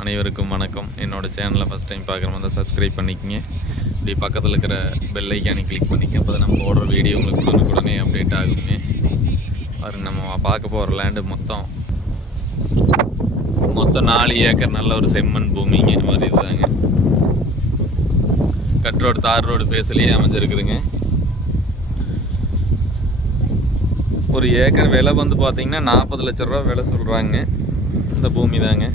அனைவருக்கும் வணக்கம். என்னோடய சேனலை ஃபஸ்ட் டைம் பார்க்குற மாதிரி சப்ஸ்கிரைப் பண்ணிக்கங்க. இப்படி பக்கத்தில் இருக்கிற பெல் ஐக்கானை கிளிக் பண்ணிக்க அப்போ தான் நம்ம போடுற வீடியோ உங்களுக்கு உடனே அப்டேட் ஆகுங்க. அது நம்ம பார்க்க போகிற லேண்டு மொத்தம் மொத்தம் நாலு ஏக்கர் நல்ல ஒரு செம்மண் பூமிங்க. மாதிரி இதுதாங்க. கட் ரோடு தார் ரோடு பேசலையே அமைஞ்சிருக்குதுங்க. ஒரு ஏக்கர் விலை வந்து பார்த்தீங்கன்னா நாற்பது லட்ச ரூபா விலை சொல்கிறாங்க இந்த பூமி தாங்க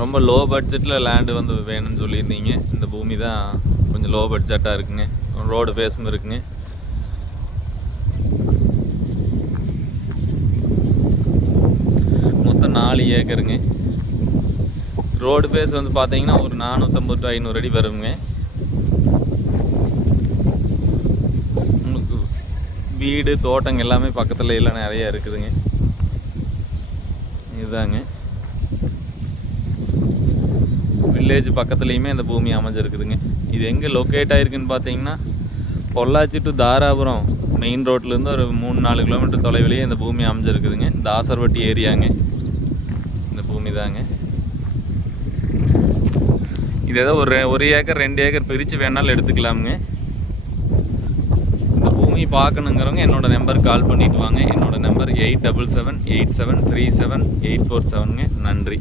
ரொம்ப லோ பட்ஜெட்டில் லேண்டு வந்து வேணும்னு சொல்லியிருந்தீங்க. இந்த பூமி தான் கொஞ்சம் லோ பட்ஜெட்டாக இருக்குங்க. ரோடு பேசும் இருக்குங்க. மொத்தம் நாலு ஏக்கருங்க. ரோடு பேஸ் வந்து பார்த்தீங்கன்னா ஒரு நானூற்றம்பது டு ஐநூறு அடி வருங்க. உங்களுக்கு வீடு தோட்டங்க எல்லாமே பக்கத்தில் எல்லாம் நிறையா இருக்குதுங்க. இதுதாங்க. வில்லேஜ் பக்கத்துலேயுமே இந்த பூமி அமைஞ்சிருக்குதுங்க. இது எங்கே லொக்கேட் ஆகிருக்குன்னு பார்த்தீங்கன்னா பொள்ளாச்சி டு தாராபுரம் மெயின் ரோட்லேருந்து ஒரு மூணு நாலு கிலோமீட்டர் தொலைவிலேயே இந்த பூமி அமைஞ்சிருக்குதுங்க. தாசர்வட்டி ஏரியாங்க. இந்த பூமி தாங்க. இது ஏதோ ஒரு ரெ- ஒரு ஏக்கர் ரெண்டு ஏக்கர் பிரித்து வேணாலும் எடுத்துக்கலாமுங்க. இந்த பூமி பார்க்கணுங்கிறவங்க என்னோடய நம்பருக்கு கால் பண்ணிட்டு வாங்க. என்னோடய number eight double seven eight seven three seven eight four செவனுங்க நன்றி.